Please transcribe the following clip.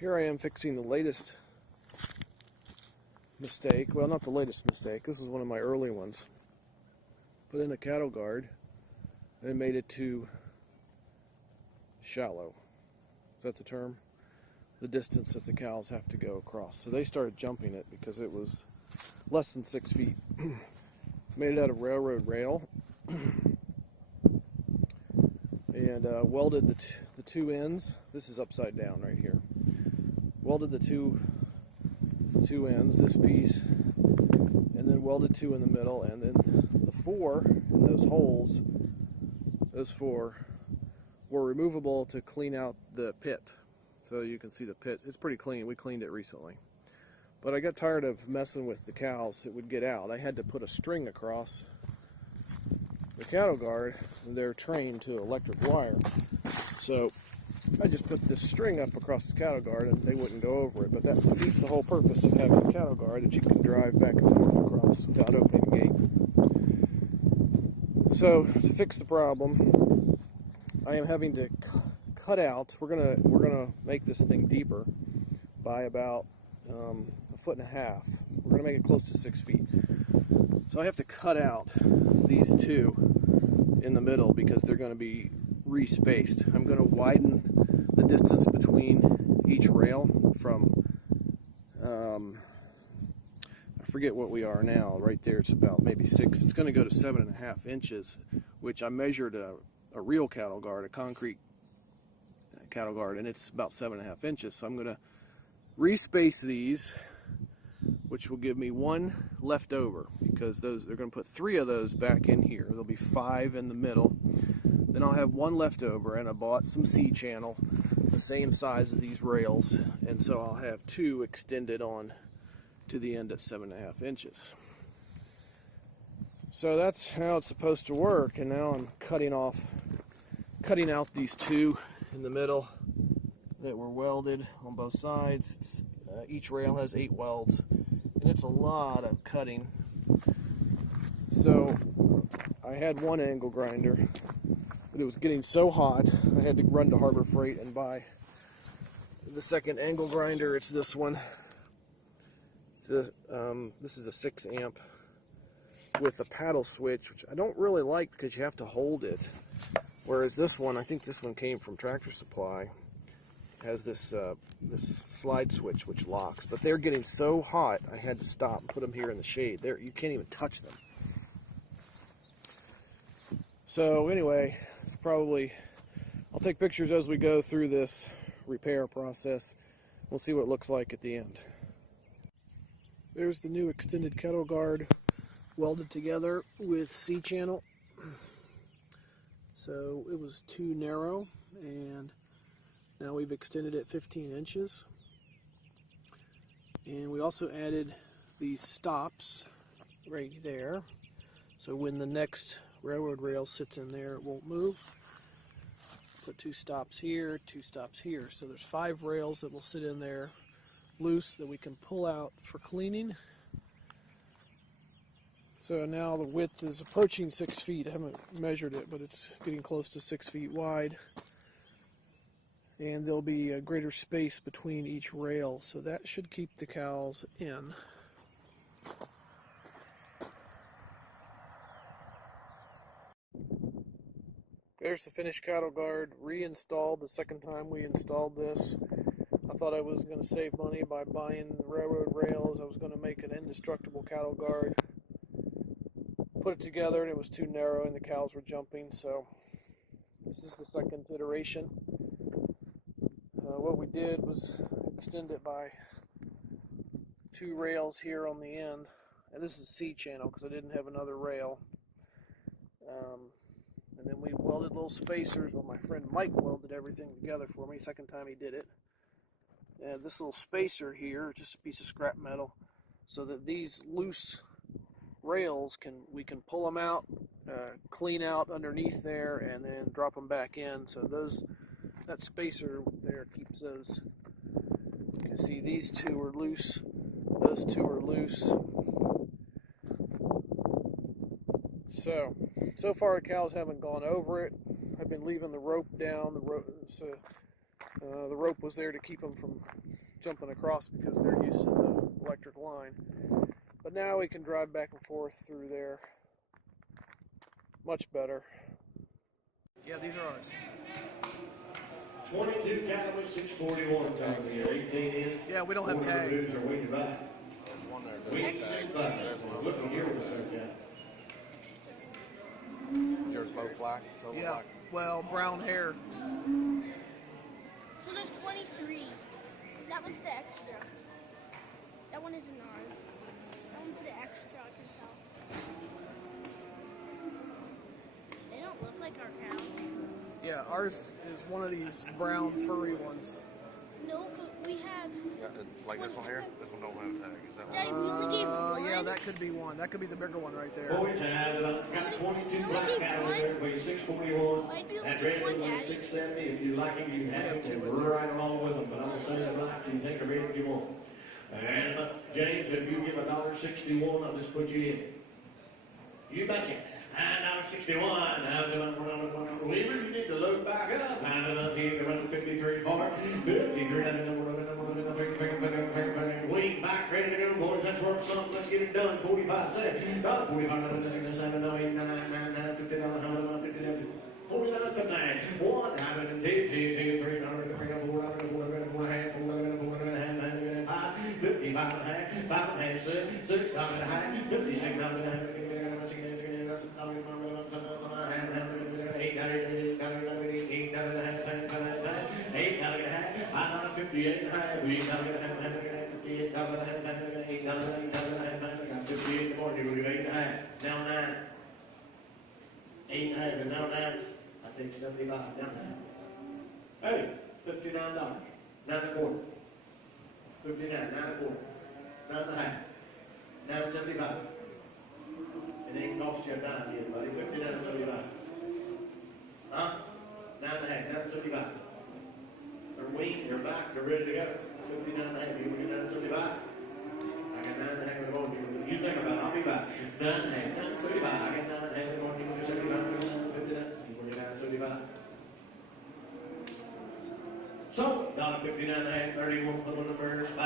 Here I am fixing the latest mistake. Well, not the latest mistake. This is one of my early ones. Put in a cattle guard and made it too shallow. Is that the term? The distance that the cows have to go across. So they started jumping it because it was less than 6 feet. Made it out of railroad rail and welded the two ends. This is upside down right here. Welded the two ends, this piece, and then welded two in the middle, and then the four in those holes, those four were removable to clean out the pit. So you can see the pit. It's pretty clean. We cleaned it recently. But I got tired of messing with the cows. It would get out. I had to put a string across the cattle guard. They're trained to electric wire. So I just put this string up across the cattle guard and they wouldn't go over it. But that defeats the whole purpose of having a cattle guard, that you can drive back and forth across without opening the gate. So to fix the problem, I am having to cut out. We're gonna make this thing deeper by about 1.5 feet. We're gonna make it close to 6 feet. So I have to cut out these two in the middle because they're going to be respaced. I'm going to widen the distance between each rail from I forget what we are now. Right there, it's about maybe 6. It's going to go to 7.5 inches, which I measured a real cattle guard, a concrete cattle guard, and it's about 7.5 inches. So I'm going to respace these, which will give me one left over, because they're going to put 3 of those back in here. There'll be 5 in the middle. Then I'll have one left over, and I bought some C-channel, the same size as these rails, and so I'll have 2 extended on to the end at 7.5 inches. So that's how it's supposed to work, and now I'm cutting out these 2 in the middle that were welded on both sides. Each rail has 8 welds, and it's a lot of cutting. So I had one angle grinder, but it was getting so hot I had to run to Harbor Freight and buy the second angle grinder. It's this one. This is a 6 amp with a paddle switch, which I don't really like because you have to hold it. Whereas this one, I think this one came from Tractor Supply, has this slide switch which locks. But they're getting so hot I had to stop and put them here in the shade. You can't even touch them. So anyway, I'll take pictures as we go through this repair process. We'll see what it looks like at the end. There's the new extended cattle guard welded together with C-channel. So it was too narrow, and now we've extended it 15 inches. And we also added these stops right there. So when the next railroad rail sits in there, it won't move. Put 2 stops here, 2 stops here. So there's 5 rails that will sit in there loose that we can pull out for cleaning. So now the width is approaching 6 feet. I haven't measured it, but it's getting close to 6 feet wide. And there'll be a greater space between each rail, so that should keep the cows in. There's the finished cattle guard, reinstalled the second time we installed this. I thought I was going to save money by buying the railroad rails. I was going to make an indestructible cattle guard. Put it together and it was too narrow and the cows were jumping, so this is the second iteration. What we did was extend it by 2 rails here on the end, and this is C-channel because I didn't have another rail. And then we welded little spacers. Well, my friend Mike welded everything together for me, second time he did it. And this little spacer here, just a piece of scrap metal, so that these loose rails we can pull them out, clean out underneath there, and then drop them back in. So that spacer there keeps those. You can see these 2 are loose, those 2 are loose. So far the cows haven't gone over it. I've been leaving the rope down, so The rope was there to keep them from jumping across because they're used to the electric line. But now we can drive back and forth through there much better. Yeah, these are ours. 22 Cattleguard 641 times here, 18 inch. Yeah, we don't have tags. We can buy. We can buy. Look at yours, sir. Yours both black? Total Yeah, black? well, brown hair. So there's 23. That one's the extra. That one isn't ours. That one's the extra, I can tell. They don't look like our cows. Yeah, ours is one of these brown furry ones. No, we have... Yeah, like this one here? This one don't have a tag. Is that one? Daddy, we only gave one. Yeah, that could be one. That could be the bigger one right there. Boys have got 22 black Cattleguard, weighs 641. That red one weighs 670. If you like him, you can have him. We're right along with them, but I'm going to say the blacks, you can take a red if you want. And James, if you give $1.61, I'll just put you in. You betcha. $1.61. Weaver, you need to load back up. Around 53 for 53. Wing back, ready to go, boys. That's worth something. Let's get it done. 45 cents. $45. 7, 8, 9, 9, 9, 50, $100, 50, 49, 59. 1, 2, 2, 3, 4, 4, 5, 55 and a half, 5 and a half, 6 and a half, 56 and a half, 58 and a half, $58 in the morning, we'll do 8 and a half, now 9. 8 and a half, and now 9. I think 75, now 9. Hey, $59, 9 and a quarter. 59, 9 and a quarter. 9 and a half. 9.75. It ain't cost you a dime yet, buddy. 59.75. Huh? 9 and a half. 9.75. They're weak, they're back, they're ready to go. 59 and a half. You want to do 9.75? I got 9 and a half in the morning. You think about it, I'll be back. 9 and a half. 9.75. I got 9 and a half in the morning. You want to do 75? 59. You want to do 9.75? So, $1.59 and a half, 31 for the numbers, $5.